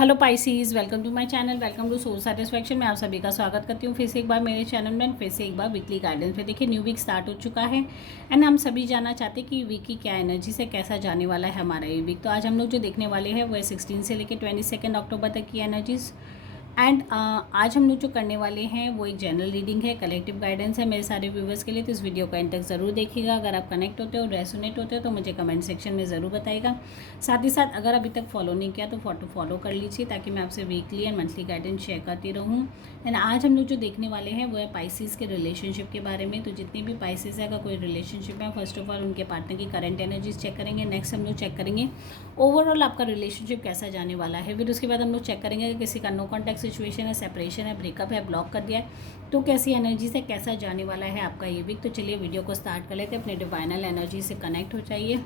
Hello pisces, welcome to my channel, welcome to soul satisfaction. मैं आप सभी का स्वागत करती हूँ फिर से एक बार मेरे चैनल में, फिर से एक बार वीकली गाइडेंस पे। देखिए न्यू वीक स्टार्ट हो चुका है एंड हम सभी जानना चाहते हैं कि वीक की क्या एनर्जी से कैसा जाने वाला है हमारा ये वीक। तो आज हम लोग जो देखने वाले हैं वो है 16 से लेकर 22 अक्टूबर तक की एनर्जीज़। एंड आज हम लोग जो करने वाले हैं वो एक जनरल रीडिंग है, कलेक्टिव गाइडेंस है मेरे सारे व्यूवर्स के लिए। तो इस वीडियो को एंड तक ज़रूर देखिएगा। अगर आप कनेक्ट होते हो, रेसोनेट होते हो तो मुझे कमेंट सेक्शन में ज़रूर बताइएगा। साथ ही साथ अगर अभी तक फॉलो नहीं किया तो फॉलो कर लीजिए, ताकि मैं आपसे weekly and monthly guidance share करती रहूँ। एंड आज हम लोग जो देखने वाले हैं वो है पाइसेस के रिलेशनशिप के बारे में। तो जितने भी पाइसेस है, अगर कोई रिलेशनशिप है, फर्स्ट ऑफ ऑल उनके पार्टनर की करंट एनर्जीज चेक करेंगे। नेक्स्ट हम लोग चेक करेंगे ओवरऑल आपका रिलेशनशिप कैसा जाने वाला है। फिर उसके बाद हम लोग चेक करेंगे कि किसी का नो कॉन्टैक्ट सिचुएशन है, सेपरेशन है, ब्रेकअप है, ब्लॉक कर दिया है, तो कैसी एनर्जी से कैसा जाने वाला है आपका ये वीक। तो चलिए वीडियो को स्टार्ट कर लेते हैं। अपने डिवाइनल एनर्जी से कनेक्ट हो जाइए।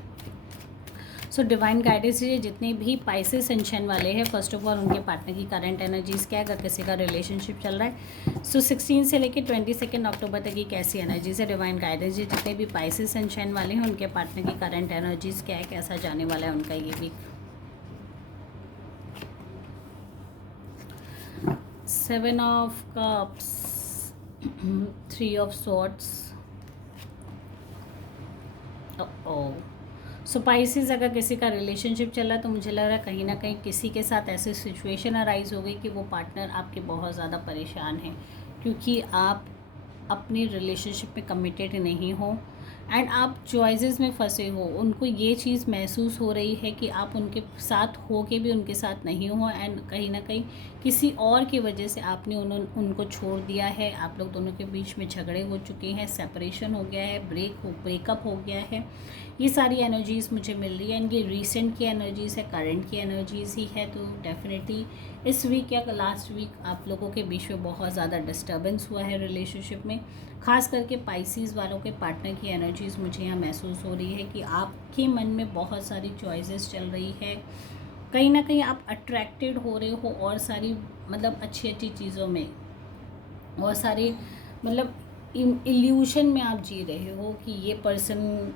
सो डिवाइन गाइडेंस से जितने भी पाइसेस सन वाले हैं, फर्स्ट ऑफ ऑल उनके पार्टनर की करंट एनर्जीज क्या है, अगर किसी का रिलेशनशिप चल रहा है। सो 16 से लेकर 22 अक्टूबर तक की कैसी एनर्जीज है, डिवाइन गाइडेंस से जितने भी पाइसेस सन वाले हैं उनके पार्टनर की करंट एनर्जीज क्या है, कैसा जाने वाला है उनका ये week. 7 of cups, 3 of swords. So pisces, अगर किसी का रिलेशनशिप चल रहा है तो मुझे लग रहा है कहीं ना कहीं किसी के साथ ऐसी सिचुएशन अराइज हो गई कि वो पार्टनर आपके बहुत ज़्यादा परेशान है, क्योंकि आप अपने रिलेशनशिप में कमिटेड नहीं हो एंड आप चॉइसेस में फंसे हो। उनको ये चीज़ महसूस हो रही है कि आप उनके साथ हो के भी उनके साथ नहीं हो एंड कहीं ना कहीं किसी और की वजह से आपने उनको छोड़ दिया है। आप लोग दोनों के बीच में झगड़े हो चुके हैं, सेपरेशन हो गया है, ब्रेकअप हो गया है। ये सारी एनर्जीज़ मुझे मिल रही है एंड ये रीसेंट की एनर्जीज़ है, करंट की एनर्जीज़ ही है। तो डेफिनेटली इस वीक या लास्ट वीक आप लोगों के बीच में बहुत ज़्यादा डिस्टर्बेंस हुआ है रिलेशनशिप में। खास करके पाइसेस वालों के पार्टनर की एनर्जीज़ मुझे यहाँ महसूस हो रही है कि आपके मन में बहुत सारी चॉइसेस चल रही है। कहीं ना कहीं आप अट्रैक्टेड हो रहे हो और सारी मतलब अच्छी अच्छी चीज़ों में, और सारी मतलब इल्यूशन में आप जी रहे हो कि ये पर्सन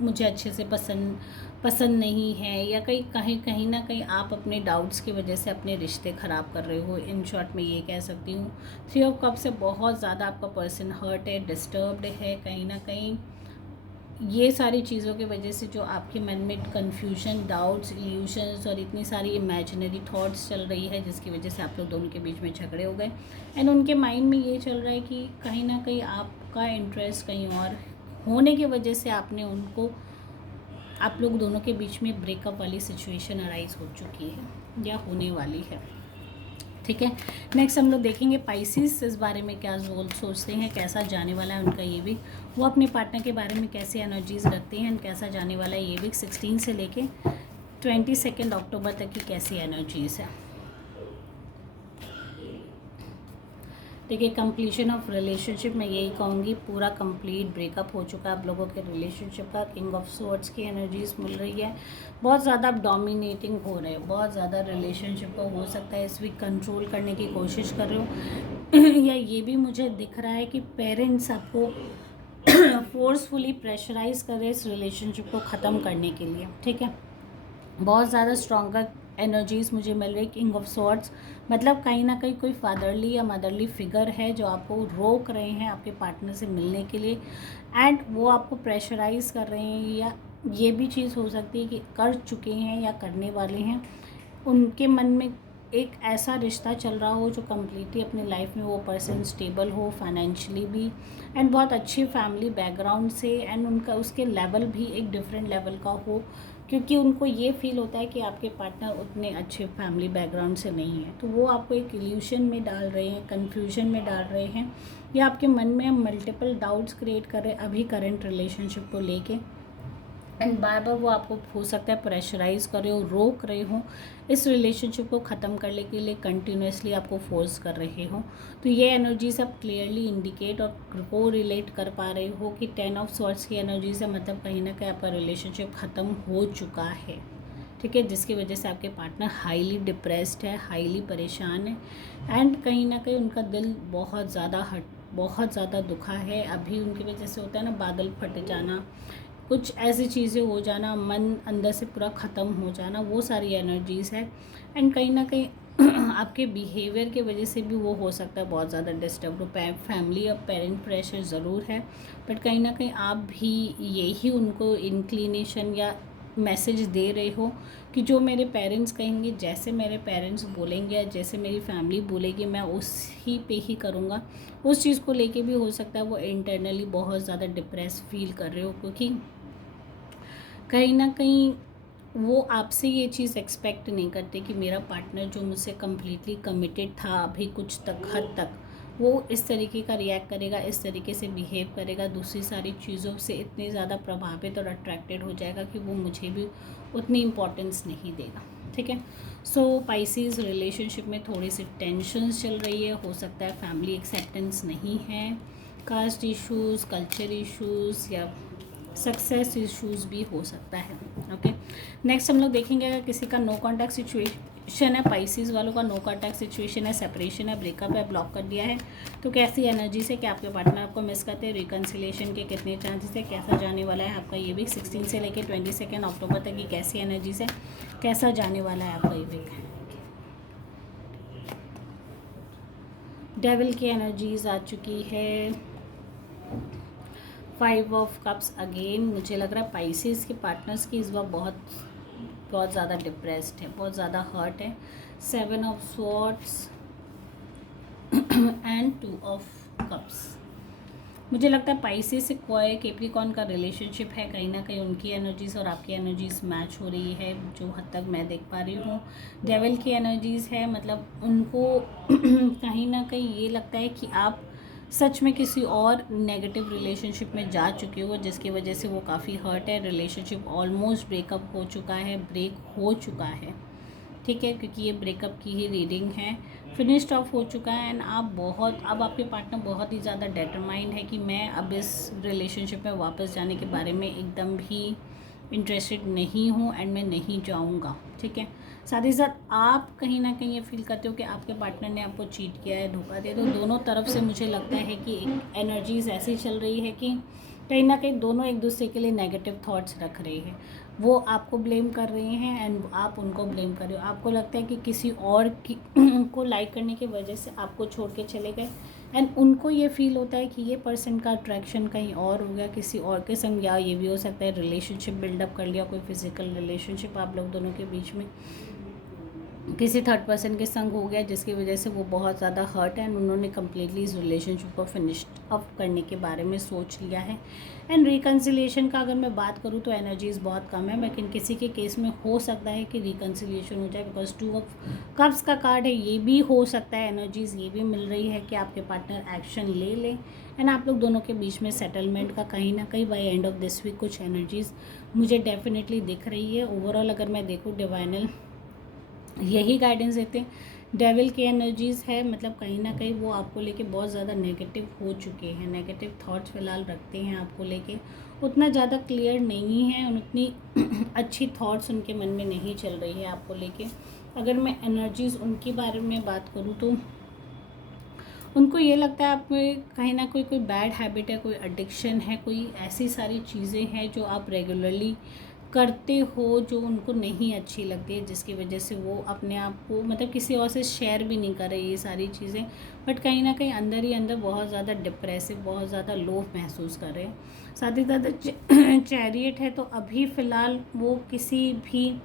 मुझे अच्छे से पसंद नहीं है, या कहीं ना कहीं आप अपने डाउट्स की वजह से अपने रिश्ते ख़राब कर रहे हो। इन शॉर्ट में ये कह सकती हूँ 3 ऑफ कप से बहुत ज़्यादा आपका पर्सन हर्ट है, डिस्टर्ब्ड है। कहीं ना कहीं ये सारी चीज़ों की वजह से जो आपके मन में कन्फ्यूजन, डाउट्स, इल्यूशंस और इतनी सारी इमेजिनरी थॉट्स चल रही है, जिसकी वजह से आप लोग दोनों के बीच में झगड़े हो गए एंड उनके माइंड में ये चल रहा है कि कहीं ना कहीं आपका इंटरेस्ट कहीं और होने की वजह से आप लोग दोनों के बीच में ब्रेकअप वाली सिचुएशन अराइज हो चुकी है या होने वाली है। ठीक है, नेक्स्ट हम लोग देखेंगे पाइसेस इस बारे में क्या सोचते हैं, कैसा जाने वाला है उनका ये वीक। वो अपने पार्टनर के बारे में कैसे एनर्जीज रखते हैं, कैसा जाने वाला है ये वीक। 16 से लेके 22 अक्टूबर तक की कैसी एनर्जीज है। देखिए, कंप्लीशन ऑफ रिलेशनशिप मैं यही कहूँगी, पूरा कंप्लीट ब्रेकअप हो चुका है आप लोगों के रिलेशनशिप का। किंग ऑफ स्वॉर्ड्स की एनर्जीज मिल रही है। बहुत ज़्यादा आप डोमिनेटिंग हो रहे हो, बहुत ज़्यादा रिलेशनशिप को हो सकता है इस वीक कंट्रोल करने की कोशिश कर रहे हो या ये भी मुझे दिख रहा है कि पेरेंट्स आपको फोर्सफुली प्रेशराइज कर रहे हैं इस रिलेशनशिप को ख़त्म करने के लिए। ठीक है, बहुत ज़्यादा स्ट्रॉन्गर एनर्जीज़ मुझे मिल रही। किंग ऑफ स्वॉर्ड्स मतलब कहीं ना कहीं कोई फादरली या मदरली फिगर है जो आपको रोक रहे हैं आपके पार्टनर से मिलने के लिए एंड वो आपको प्रेशराइज कर रहे हैं, या ये भी चीज़ हो सकती है कि कर चुके हैं या करने वाले हैं। उनके मन में एक ऐसा रिश्ता चल रहा हो जो कम्प्लीटली अपनी लाइफ में वो पर्सन स्टेबल हो, फाइनेंशियली भी एंड बहुत अच्छी फैमिली बैकग्राउंड से, एंड उनका उसके लेवल भी एक डिफरेंट लेवल का हो, क्योंकि उनको ये फील होता है कि आपके पार्टनर उतने अच्छे फैमिली बैकग्राउंड से नहीं है। तो वो आपको एक इल्यूशन में डाल रहे हैं, कन्फ्यूजन में डाल रहे हैं, या आपके मन में मल्टीपल डाउट्स क्रिएट कर रहे हैं अभी करंट रिलेशनशिप को लेके एंड बार बार वो आपको हो सकता है प्रेशराइज कर रहे हो, रोक रहे हो इस रिलेशनशिप को ख़त्म करने के लिए, कंटिन्यूसली आपको फोर्स कर रहे हो। तो ये एनर्जीज आप क्लियरली इंडिकेट और को रिलेट कर पा रहे हो कि 10 ऑफ स्वॉर्ड्स की एनर्जी से मतलब कहीं ना कहीं आपका रिलेशनशिप ख़त्म हो चुका है। ठीक है, जिसकी वजह से आपके पार्टनर हाईली डिप्रेस्ड है, हाईली परेशान है एंड कहीं ना कहीं उनका दिल बहुत ज़्यादा दुखा है। अभी उनकी वजह से होता है ना बादल फट जाना, कुछ ऐसी चीज़ें हो जाना, मन अंदर से पूरा ख़त्म हो जाना, वो सारी एनर्जीज़ है। एंड कहीं ना कहीं आपके बिहेवियर की वजह से भी वो हो सकता है बहुत ज़्यादा डिस्टर्ब हो। फैमिली और पेरेंट प्रेशर ज़रूर है, बट कहीं ना कहीं आप भी यही उनको इंक्लिनेशन या मैसेज दे रहे हो कि जो मेरे पेरेंट्स कहेंगे, जैसे मेरे पेरेंट्स बोलेंगे या जैसे मेरी फैमिली बोलेगी, मैं उसी पे ही करूँगा। उस चीज़ को लेके भी हो सकता है वो इंटरनली बहुत ज़्यादा डिप्रेस फील कर रहे हो, क्योंकि कहीं ना कहीं वो आपसे ये चीज़ एक्सपेक्ट नहीं करते कि मेरा पार्टनर जो मुझसे कम्प्लीटली कमिटेड था अभी कुछ तक हद तक, वो इस तरीके का रिएक्ट करेगा, इस तरीके से बिहेव करेगा, दूसरी सारी चीज़ों से इतने ज़्यादा प्रभावित और अट्रैक्टेड हो जाएगा कि वो मुझे भी उतनी इम्पोर्टेंस नहीं देगा। ठीक है। सो पाइसेस रिलेशनशिप में थोड़ी सी टेंशन्स चल रही है, हो सकता है फैमिली एक्सेप्टेंस नहीं है, कास्ट इश्यूज़, कल्चर इश्यूज़ या सक्सेस इश्यूज़ भी हो सकता है। ओके, नेक्स्ट हम लोग देखेंगे अगर किसी का नो कॉन्टैक्ट सिचुएशन है, पाइसेस वालों का नो कॉन्टैक्ट सिचुएशन है, सेपरेशन है, ब्रेकअप है, ब्लॉक कर दिया है, तो कैसी एनर्जी से, क्या आपके पार्टनर आपको मिस करते हैं, रिकन्सिलेशन के कितने चांसेस है, कैसा जाने वाला है आपका ये वीक, 16 से लेकर 22 अक्टूबर तक की कैसी एनर्जी से कैसा जाने वाला है आपका ये वीक। डेविल की एनर्जीज आ चुकी है, 5 ऑफ कप्स अगेन। मुझे लग रहा है पाइसेस के पार्टनर्स की इस बार बहुत ज़्यादा डिप्रेस्ड है, बहुत ज़्यादा हर्ट है। 7 of swords and 2 of cups. मुझे लगता है पाइसेस से कोई कैप्रिकॉर्न का रिलेशनशिप है, कहीं ना कहीं उनकी एनर्जीज और आपकी एनर्जीज मैच हो रही है जो हद तक मैं देख पा रही हूँ। डेविल की एनर्जीज है, मतलब उनको कहीं ना कहीं ये लगता है कि आप सच में किसी और नेगेटिव रिलेशनशिप में जा चुके हो, जिसकी वजह से वो काफ़ी हर्ट है। रिलेशनशिप ऑलमोस्ट ब्रेकअप हो चुका है, ब्रेक हो चुका है। ठीक है, क्योंकि ये ब्रेकअप की ही रीडिंग है, फिनिश्ड ऑफ हो चुका है। एंड अब आपके पार्टनर बहुत ही ज़्यादा डिटरमाइंड है कि मैं अब इस रिलेशनशिप में वापस जाने के बारे में एकदम भी इंटरेस्टेड नहीं हूँ एंड मैं नहीं जाऊँगा। ठीक है, साथ ही साथ आप कहीं ना कहीं ये फील करते हो कि आपके पार्टनर ने आपको चीट किया है, धोखा दिया। तो दोनों तरफ से मुझे लगता है कि एक एनर्जीज ऐसी चल रही है कि कहीं ना कहीं दोनों एक दूसरे के लिए नेगेटिव थॉट्स रख रहे हैं। वो आपको ब्लेम कर रहे हैं एंड आप उनको ब्लेम कर रहे हो। आपको लगता है कि किसी और की को लाइक करने की वजह से आपको छोड़ के चले गए, एंड उनको ये फील होता है कि ये पर्सन का अट्रैक्शन कहीं और हो गया, किसी और के संग, या ये भी हो सकता है रिलेशनशिप बिल्डअप कर लिया, कोई फिजिकल रिलेशनशिप आप लोग दोनों के बीच में किसी थर्ड पर्सन के संग हो गया, जिसकी वजह से वो बहुत ज़्यादा हर्ट है एंड उन्होंने कम्प्लीटली इस रिलेशनशिप को फिनिश्ड अप करने के बारे में सोच लिया है। एंड रिकन्सिलिएशन का अगर मैं बात करूँ तो एनर्जीज़ बहुत कम है, लेकिन किसी के केस में हो सकता है कि रिकन्सिलिएशन हो जाए, बिकॉज 2 ऑफ कप्स का कार्ड है। ये भी हो सकता है, एनर्जीज़ ये भी मिल रही है कि आपके पार्टनर एक्शन ले लें एंड आप लोग दोनों के बीच में सेटलमेंट का कहीं ना कहीं by end of this week कुछ एनर्जीज़ मुझे डेफिनेटली दिख रही है। ओवरऑल अगर मैं देखूँ, डिवाइनल यही गाइडेंस देते हैं। डेविल की एनर्जीज़ है, मतलब कहीं ना कहीं वो आपको लेके बहुत ज़्यादा नेगेटिव हो चुके हैं, नेगेटिव थॉट्स फिलहाल रखते हैं आपको लेके, उतना ज़्यादा क्लियर नहीं है और उतनी अच्छी थॉट्स उनके मन में नहीं चल रही है आपको लेके। अगर मैं एनर्जीज़ उनके बारे में बात करूँ तो उनको ये लगता है आप में कहीं ना कोई बैड हैबिट है, कोई एडिक्शन है, कोई ऐसी सारी चीज़ें हैं जो आप रेगुलरली करते हो जो उनको नहीं अच्छी लगती है, जिसकी वजह से वो अपने आप को मतलब किसी और से शेयर भी नहीं कर रहे ये सारी चीज़ें, बट कहीं ना कहीं अंदर ही अंदर बहुत ज़्यादा डिप्रेसिव, बहुत ज़्यादा लो महसूस कर रहे हैं। साथ ही साथ चैरियट है, तो अभी फ़िलहाल वो किसी भी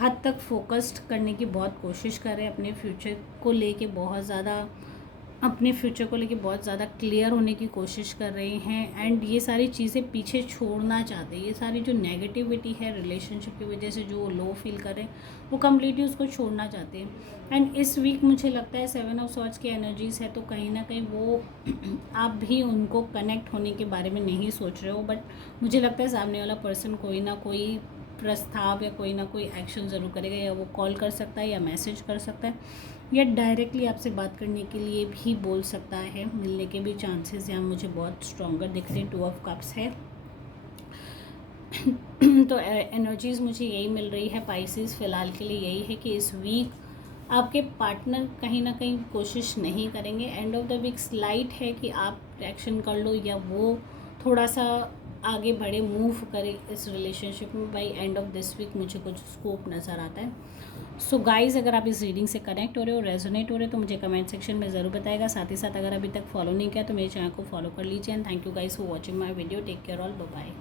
हद तक फोकस्ड करने की बहुत कोशिश कर रहे हैं, अपने फ्यूचर को लेके बहुत ज़्यादा क्लियर होने की कोशिश कर रहे हैं एंड ये सारी चीज़ें पीछे छोड़ना चाहते हैं। ये सारी जो नेगेटिविटी है रिलेशनशिप की वजह से जो लो फील कर रहे हैं वो कम्प्लीटली उसको छोड़ना चाहते हैं। एंड इस वीक मुझे लगता है 7 ऑफ स्वॉर्ड्स की एनर्जीज़ है, तो कहीं ना कहीं वो आप भी उनको कनेक्ट होने के बारे में नहीं सोच रहे हो, बट मुझे लगता है सामने वाला पर्सन कोई ना कोई प्रस्ताव या कोई ना कोई एक्शन ज़रूर करेगा, या वो कॉल कर सकता है या मैसेज कर सकता है या डायरेक्टली आपसे बात करने के लिए भी बोल सकता है। मिलने के भी चांसेस यहाँ मुझे बहुत स्ट्रॉन्गर दिख रहे हैं। 2 ऑफ कप्स है तो एनर्जीज़ मुझे यही मिल रही है पाइसेस फ़िलहाल के लिए यही है कि इस वीक आपके पार्टनर कहीं ना कहीं कोशिश नहीं करेंगे। End of the week slight है कि आप एक्शन कर लो या वो थोड़ा सा आगे बढ़े, मूव करे इस रिलेशनशिप में। By end of this week मुझे कुछ स्कोप नज़र आता है। सो गाइज़, अगर आप इस रीडिंग से कनेक्ट हो रहे हो, रेजोनेट हो रहे हो, तो मुझे कमेंट सेक्शन में ज़रूर बताएगा। साथ ही साथ अगर अभी तक फॉलो नहीं किया तो मेरे चैनल को फॉलो कर लीजिए। And thank you guys for watching my video. Take care all, bye bye.